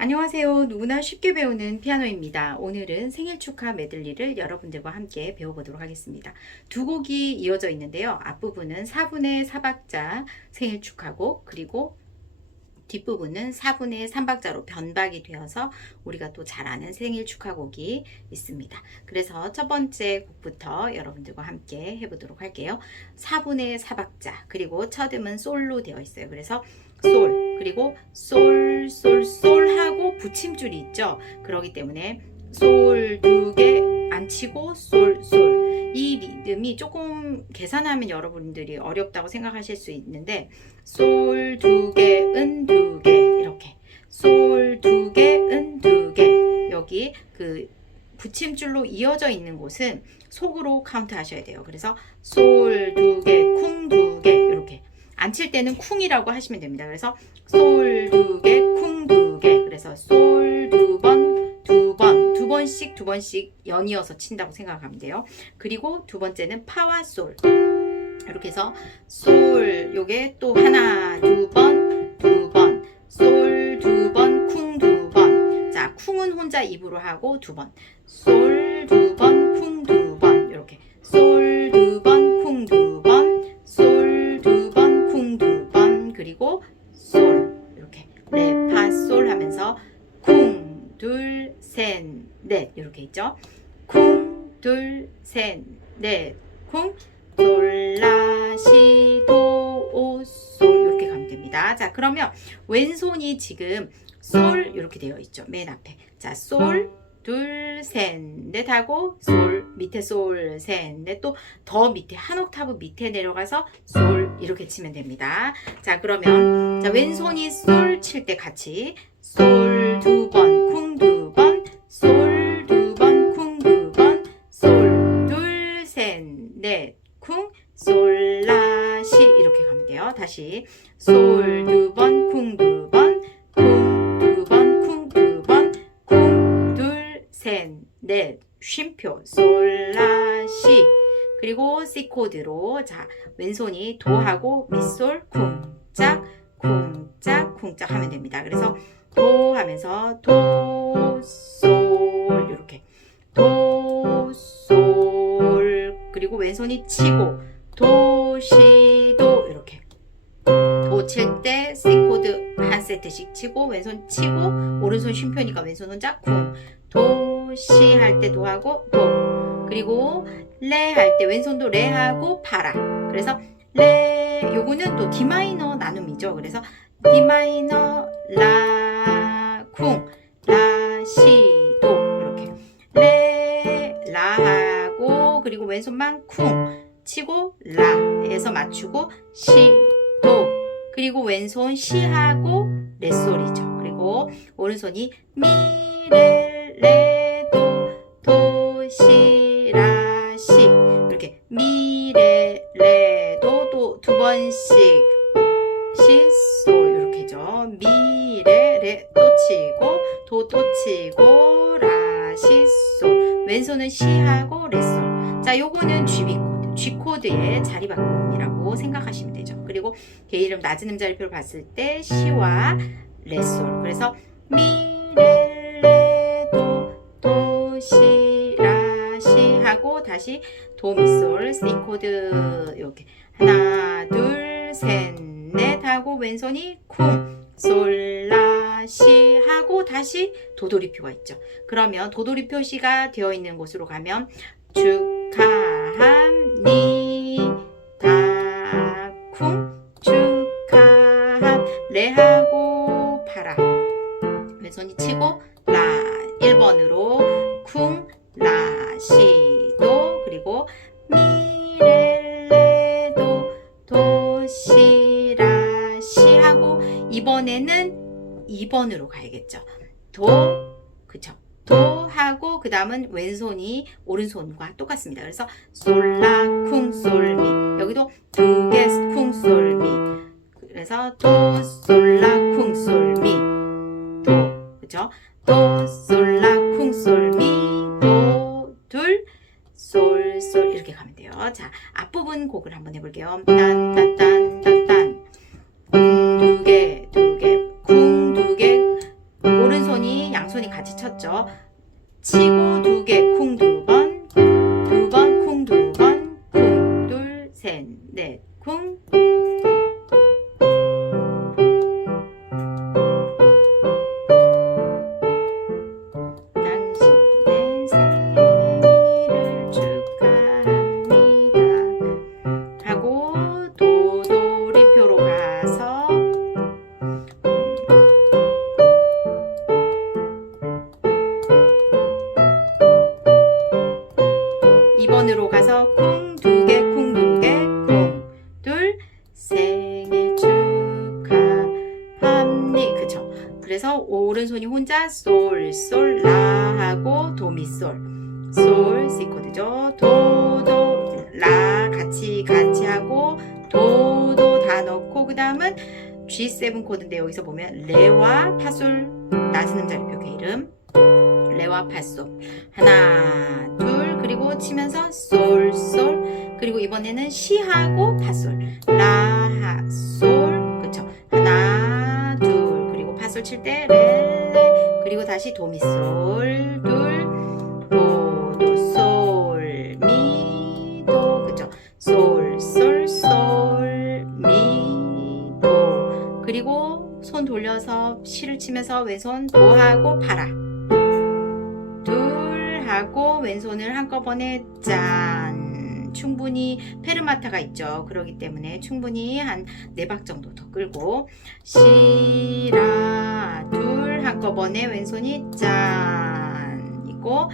안녕하세요. 누구나 쉽게 배우는 피아노입니다. 오늘은 생일 축하 메들리를 여러분들과 함께 배워보도록 하겠습니다. 두 곡이 이어져 있는데요. 앞부분은 4분의 4박자 생일 축하곡, 그리고 뒷부분은 4분의 3박자로 변박이 되어서 우리가 또 잘 아는 생일 축하곡이 있습니다. 그래서 첫 번째 곡부터 여러분들과 함께 해보도록 할게요. 4분의 4박자, 그리고 첫 음은 솔로 되어 있어요. 그래서 솔, 그리고 솔, 솔, 솔하 고 붙임줄이 있죠. 그러기 때문에 솔 두 개 안 치고 솔, 솔. 이 리듬이 조금 계산하면 여러분들이 어렵다고 생각하실 수 있는데 솔 두 개, 은 두 개 이렇게 솔 두 개, 은 두 개 여기 그 붙임줄로 이어져 있는 곳은 속으로 카운트 하셔야 돼요. 그래서 솔 두 개, 쿵 두 개 이렇게 안 칠 때는 쿵이라고 하시면 됩니다. 그래서 솔 두 개, 쿵 두 개. 그래서 솔 두 번, 두 번, 두 번씩 두 번씩 연이어서 친다고 생각하면 돼요. 그리고 두 번째는 파와 솔. 이렇게 해서 솔 요게 또 하나, 두 번, 두 번. 솔 두 번, 쿵 두 번. 자, 쿵은 혼자 입으로 하고 두 번. 솔 두 번, 셋, 넷. 쿵. 솔, 라, 시, 도, 오, 솔. 이렇게 가면 됩니다. 자, 그러면 왼손이 지금 솔 이렇게 되어 있죠. 맨 앞에. 자, 솔, 둘, 셋, 넷 하고 솔, 밑에 솔, 셋, 넷 또 더 밑에 한 옥타브 밑에 내려가서 솔 이렇게 치면 됩니다. 자, 그러면 자, 왼손이 솔 칠 때 같이 솔 두 번, 돼요. 다시. 솔 두 번, 쿵 두 번, 쿵 두 번, 쿵 두 번, 쿵, 둘, 셋, 넷, 쉼표, 솔, 라, 시. 그리고 C 코드로. 자 왼손이 도하고 밑솔 쿵짝 쿵짝 쿵짝 하면 됩니다. 그래서 도 하면서 도, 솔. 이렇게. 도, 솔. 그리고 왼손이 치고 도, 시, 도 이렇게 도칠때 C 코드 한 세트씩 치고 왼손 치고 오른손 쉼표니까 왼손 혼자 쿵. 도, 시 할 때 도하고 도. 그리고 레 할 때 왼손도 레 하고 파라. 그래서 레 요거는 또 D 마이너 나눔이죠. 그래서 D 마이너 라쿵 라시도. 이렇게. 레 라 하고 그리고 왼손만 쿵 치고 라에서 맞추고 시도 그리고 왼손 시하고 레솔이죠. 그리고 오른손이 미 레 레 도 도 시 라 시 이렇게 미 레 레도 또두 번씩 시 솔 이렇게죠. 미 레 레 또 치고 도 또 치고 라 시 솔. 왼손은 시하고 레솔. 자 요거는 코드 G 코드의 자리 바꿈이라고 생각하시면 되죠. 그리고 개 이름 낮은 음자리표를 봤을 때 시와 레솔 그래서 미레레도 도시라시 하고 다시 도미솔 C 코드 이렇게. 하나 둘 셋 넷 하고 왼손이 쿵 솔라시 하고 다시 도돌이표가 있죠. 그러면 도돌이표 시가 되어 있는 곳으로 가면 축하합 니다 쿵 축하함 레하고 파라. 왼손이 치고 라. 1번으로 쿵 라시도. 그리고 미레레도 도시라시 하고 이번에는 2번으로 가야겠죠. 도 다음은 왼손이 오른손과 똑같습니다. 그래서 솔라 쿵 솔미. 여기도 두 개 쿵 솔미. 그래서 도 솔라 쿵 솔미. 도 그죠 도 솔라 쿵 솔미. 도둘 솔 솔. 이렇게 가면 돼요. 자 앞부분 곡을 한번 해볼게요. 딴딴딴딴딴. 쿵두개두 개 쿵 두 개. 오른손 왼손이 같이 쳤죠. 치고 두 개, 쿵 혼자 솔, 솔, 라 하고 도, 미, 솔. 솔, C 코드죠. 도, 도, 라 같이, 같이 하고 도, 도 다 넣고 그 다음은 G7 코드인데 여기서 보면 레와 파솔 음자리표 그 이름. 레와 파솔. 하나 둘 그리고 치면서 솔 솔. 그리고 이번에는 시하고 파솔. 라하 솔. 그쵸? 하나 둘. 그리고 파솔 칠 때 레레 그리고 다시 도미솔 둘 도도 솔 미도. 그쵸? 솔솔솔 미도. 그리고 손 돌려서 시를 치면서 왼손 도하고 팔아. 둘 하고 왼손을 한꺼번에 짠. 충분히 페르마타가 있죠. 그러기 때문에 충분히 한 네 박 정도 더 끌고 시라. 둘 번에 왼손이 짠 있고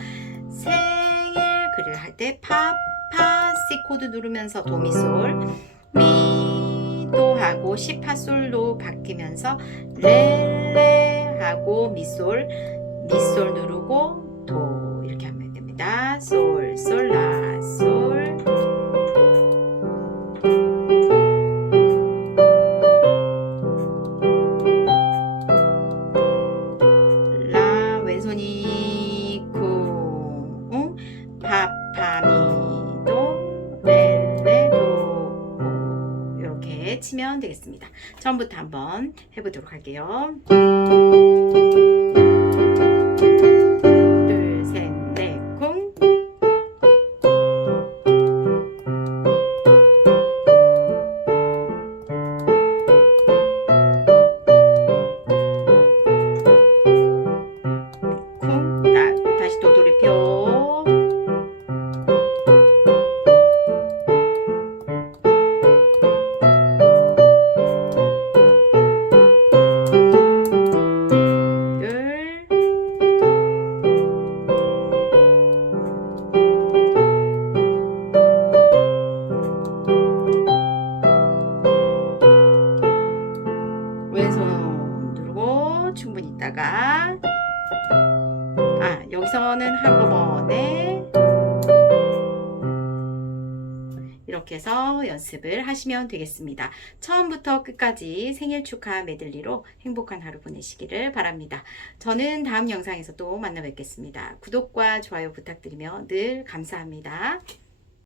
생일 글을 할 때 파파 C 코드 누르면서 도미솔 미도 하고 시파솔로 바뀌면서 레레 하고 미솔 미솔 누르고 쿵, 응? 파파미도 레레도 이렇게 치면 되겠습니다. 처음부터 한번 해보도록 할게요. 이렇게 해서 연습을 하시면 되겠습니다. 처음부터 끝까지 생일 축하 메들리로 행복한 하루 보내시기를 바랍니다. 저는 다음 영상에서 또 만나 뵙겠습니다. 구독과 좋아요 부탁드리며 늘 감사합니다.